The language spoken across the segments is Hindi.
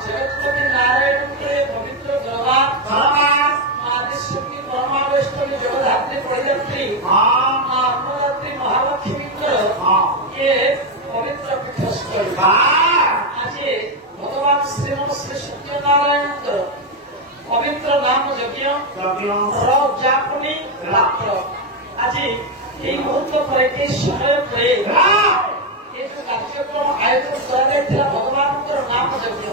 जगतपति नारायण के पवित्र दरबार आदिशक्ति परमावेष्टमी जगधात्री परिधत्री अन्नदात्री महालक्ष्मी ये पवित्र पीठस्थल आज भगवान श्रीमन श्री सत्यनारायण पवित्र नाम यज्ञ उद्यापनी रात्र आज এই মুহূর্ত পরে সময় পরে এই কার্যক্রম আয়োজন করা ভগবানଙ୍କର নাম যজ্ঞ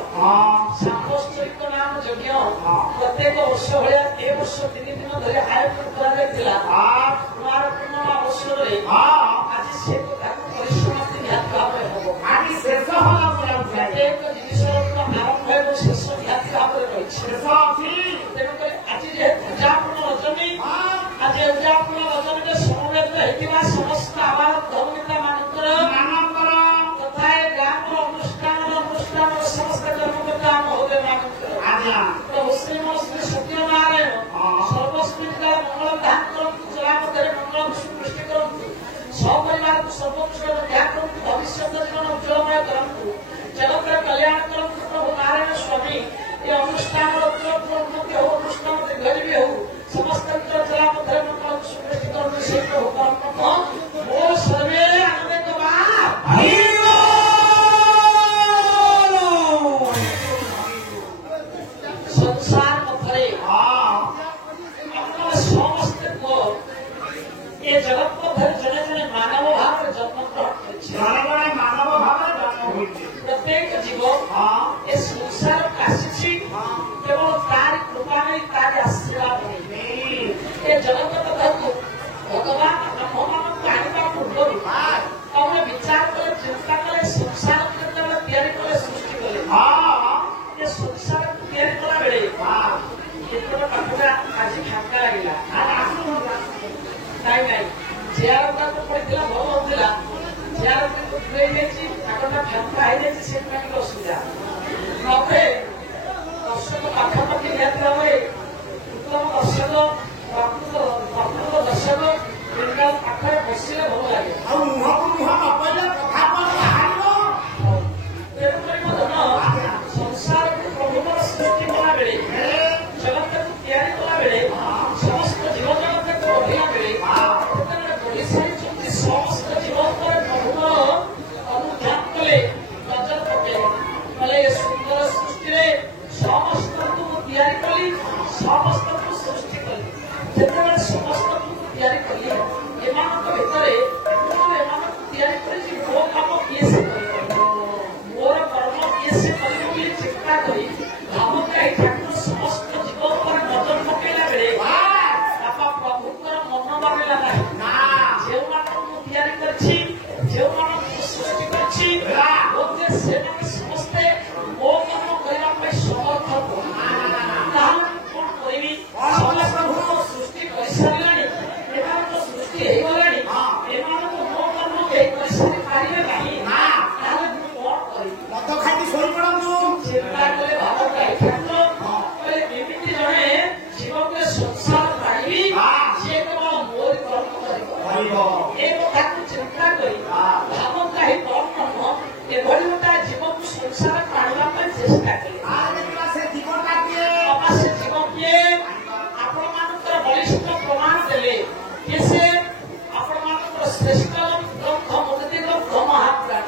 ସାମ୍ବସ୍ତରିକ ନାମ ଯଜ୍ଞ ପ୍ରତ୍ୟେକ ବର୍ଷ ଭଳିଆ ଏ ବର୍ଷ 3 ଦିନ ଧରି ଆୟୋଜନ କରାଯାଇଥିଲା। କୁମାର ପୂର୍ଣ୍ଣିମା ଅବସରରେ ଆଜି ସେ ତାକୁ ପରିସମାପ୍ତି ନିହାତି ଭାବରେ ହବ। ଆଜି ଶେଷ ହେଲା ପ୍ରତ୍ୟେକ ଜିନିଷର ଆରମ୍ଭ ଏବଂ ଶେଷ ନିହାତି ଭାବରେ ରହିଛି। ତେଣୁକରି ଆଜି ଯେହେତୁ ଉଦ୍ଯାପନ ରଜନୀ ଆଜି ଉଦ୍ଯାପନ ରଜନୀରେ ସମବେତ ହେଇଥିବା ସମସ୍ତ ଆମର ଧର୍ମିତା ମାନଙ୍କର ତଥା ଏ ଗ୍ରାମର ଅନୁଷ୍ଠାନର ସମସ୍ତ କର୍ମକର୍ତ୍ତା ମହୋଦୟ ମାନଙ୍କର ପ୍ରଭୁ ଶ୍ରୀମନ ଶ୍ରୀ ସତ୍ୟନାରାୟଣ ସର୍ବସ୍ମିତା ମଙ୍ଗଳ ଦାନ କରନ୍ତୁ, ଚଲା ମଧ୍ୟରେ ମଙ୍ଗଳ ସୃଷ୍ଟି କରନ୍ତୁ, ସପରିବାରକୁ ସର୍ବକୁଶଳ ତ୍ୟାଗ କରନ୍ତୁ, ଭବିଷ୍ୟତ ଜୀବନ ଉଜ୍ଜଳମୟ କରନ୍ତୁ, ଜଗତର କଲ୍ୟାଣ କରନ୍ତୁ। ପ୍ରଭୁ ନାରାୟଣ ସ୍ୱାମୀ ଏ ଅନୁଷ୍ଠାନର ଉନ୍ନତି ହଉ, ଅନୁଷ୍ଠାନ ଦୀର୍ଘଜୀବୀ ହଉ, ସମସ୍ତଙ୍କର ଚଲା ମଧ୍ୟରେ ମଙ୍ଗଳ ସୃଷ୍ଟି କରନ୍ତୁ। ସେ ପ୍ରଭୁ କର୍ମ ମୋ ସର୍ବେ ଆନନ୍ଦ संसार मध्य समस्ते ये जगत मध्य जने जने मानव भाव जन्म ग्रहण प्रत्येक जीव ये संसार आसी केवल तार कृपा नहीं तार आशीर्वाद नहीं। ये जगत मध्य भगवान आम आने पूर्व तमें विचार कले चिंता कले संसार सृष्टि कले ये संसार तैयारी कला बेले पाखा आज फांका लगे नाई चेयर तो पड़ा भल होता चेयर फांका असुविधा नए दर्शक पाखापाखि निहती भाव उत्तम दर्शक प्रकृत दर्शक पाखे बसले भल लगे संसार प्रभुर सृष्टि कला बेले जगत को तैयारी कला बेले समस्त जीव जगत को बढ़िया बेले बढ़ी सारी समस्त जीव प्रभुर अनुध्यान कले नजर पकड़े सुंदर सृष्टि समस्त को तैयारी कली समस्त को सृष्टि कली जिते समस्त को तैयारी कली एमान भितर तैयारी कर मो काम किए से मोर कर्म किए से चिंता करी भावुकाई ठाकुर समस्त जीव पर नजर पकेला बेले बापा प्रभुकर मन मानिला ना जो तैयारी करछि जो सृष्टि करछि से समस्ते मो कर्म करने समर्थ कौन करी समस्त सृष्टि कर सारे सृष्टि हो गलानी एमान मो कर्म कहीं कर सारी पारे नहीं कौन करी मत खाई शोई पड़ू चिंता कले भावुकाई ठाकुर एमती जड़े जीव को संसार पाड़ी सी केवल मोर कर्म कर चिंता करी भावुकाई कर्म एभली गोटा जीव को संसार पाड़ा चेष्टा कले से जीव किए आपण मानकर बलिष्ठ प्रमाण देले कि से आपण मानकर श्रेष्ठ ग्रंथ मुक्ति ग्रंथ महापुराण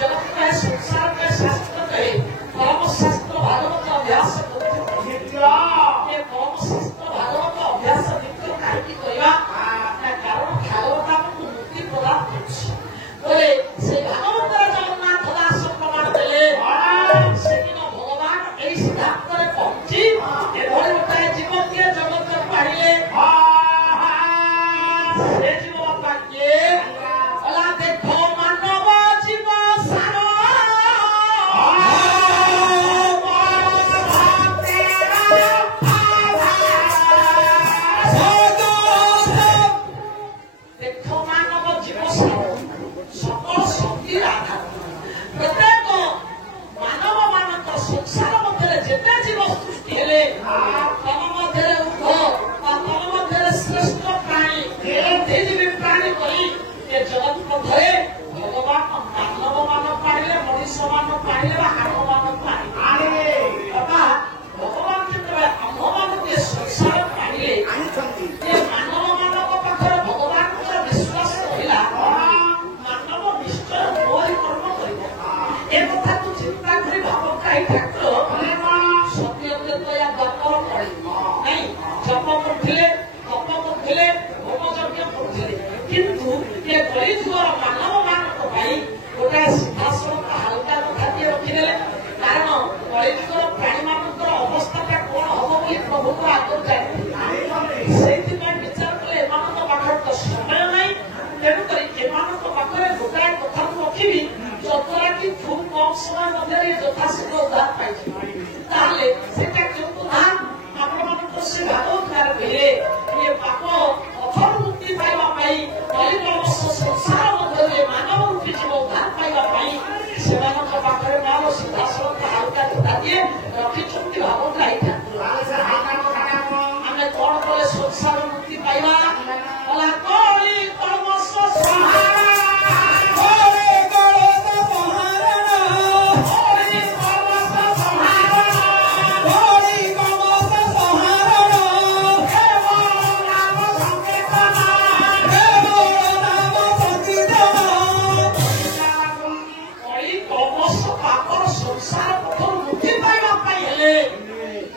जगत का संसार का शास्त्र कहे परम शास्त्र भागवत अभ्यास ये परम शास्त्र भागवत अभ्यास नित्य कहीं कहवा कारण भागवत आपको मुक्ति प्रदान कर से भागवत जगन्नाथ दास प्रमाण देले से दिन ଚାହିଁଲେ ବା ଆମମାନଙ୍କୁ ଆଣିବେ ବାପା ଭଗବାନ ଯେତେବେଳେ ଆମମାନଙ୍କୁ ସଂସାର ଆଣିଲେ ଯେ ମାନବ ମାନଙ୍କ ପାଖରେ ଭଗବାନଙ୍କର ବିଶ୍ୱାସ ରହିଲା ମାନବ ନିଶ୍ଚୟ ମୋରି କର୍ମ କରିବ ଏ କଥାକୁ ଚିନ୍ତା କରି ଭାବଗ୍ରାହୀ ଠାକୁର ସତ୍ୟ ଦୟା ଦର୍ପଣ ପଡେ ନାଇଁ ଜପ କରୁଥିଲେ ତପ କରୁଥିଲେ ହୋମ ଯଜ୍ଞ କରୁଥିଲେ କିନ୍ତୁ ଏ କଳିଯୁଗର ମାନବ ମାନଙ୍କ ପାଇଁ ଗୋଟାଏ ସିଂହାସନ ହାଲକା କଥାଟିଏ ରଖିଦେଲେ କାରଣ କଳିଯୁଗର ପ୍ରାଣୀ ମାନଙ୍କର ଅବସ୍ଥାଟା କଣ ହବ ବୋଲି ପ୍ରଭୁଙ୍କ ଆଗରୁ ଜାଣିଥିଲେ ସେଇଥିପାଇଁ ବିଚାର କଲେ ଏମାନଙ୍କ ପାଖରେ ତ ସମୟ ନାହିଁ ତେଣୁକରି ଏମାନଙ୍କ ପାଖରେ ଗୋଟାଏ କଥାକୁ ରଖିବି ଯଦ୍ୱାରା କି ଖୁବ୍ କମ୍ ସମୟ ମଧ୍ୟରେ ଯଥାଶୀଘ୍ର ଉଦ୍ଧାର ପାଇଯିବ ତାହେଲେ ସେଟା କେଉଁ ଉଦ୍ଧାର ଆପଣମାନଙ୍କର ସେ ଭାଗବତକାର କହିଲେ ଇଏ ପାପ ଅଥର ମୁକ୍ତି ପାଇବା ପାଇଁ କଳିକଳସ ସଂସାର ମଧ୍ୟରେ ମାନବ ରୂପୀ ଜୀବ ଉଦ୍ଧାର ପାଇବା ପାଇଁ ସେମାନଙ୍କ ପାଖରେ ମାର ସିଧାସଳଖ ହାଲକା କଥାଟିଏ ରଖିଛନ୍ତି ଭାବଗ୍ରାହୀ ଠାକୁର ଆମେ କଣ କଲେ ସଂସାର ମୁକ୍ତି ପାଇବା କଳିକଳସ ସଂହାର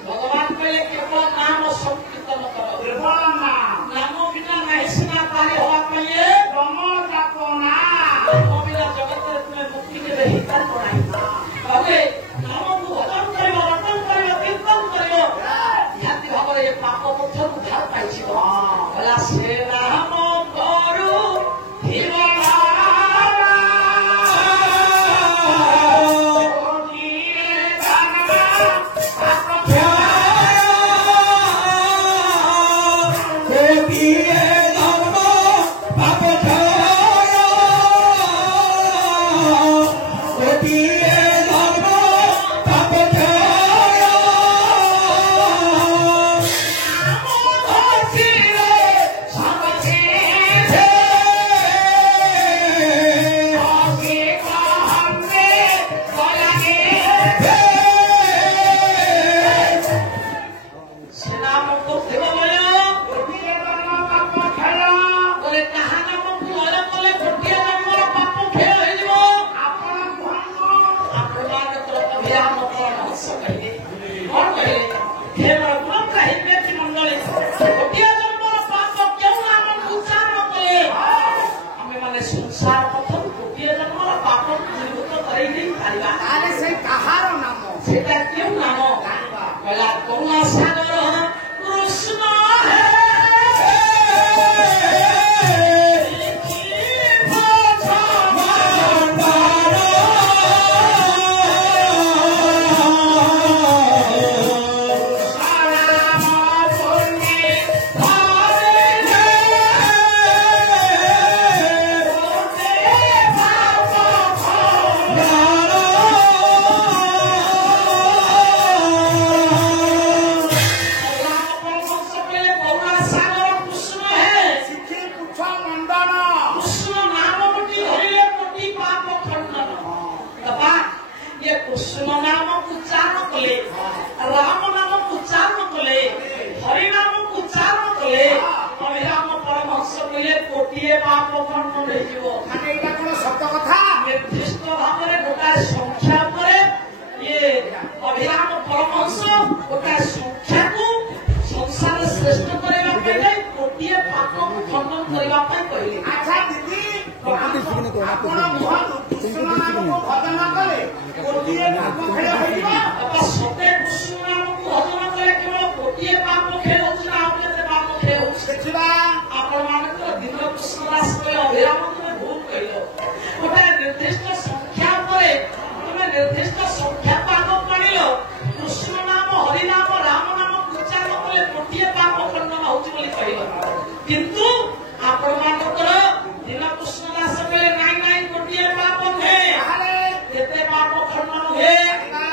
भगवान कहले केवल नाम संकीर्तन करो नाम बिना नहीं सिना पारे हवा पाइए नाम बिना जगत में तुम्हें मुक्ति के लिए हितन बनाई कहले नाम को भजन करियो रटन करियो कीर्तन करियो ध्याति भाବରେ ये पाप पथर उद्धार पाइछियो भला से नाम करू हिरला किंतु आपणमानकर दिन कृष्ण दास कहले नाई नाई गोटिए पाप हे केते पाप खंडन हे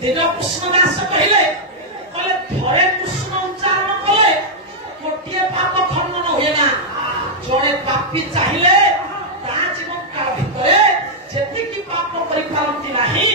दिन कृष्ण दास कहले कहले थरे कृष्ण उच्चारण कले गोटे पाप खंडन हुए ना जड़े पापी चाहिए ता जीवन काल भितर जेतिकी पाप करि पारंती नाही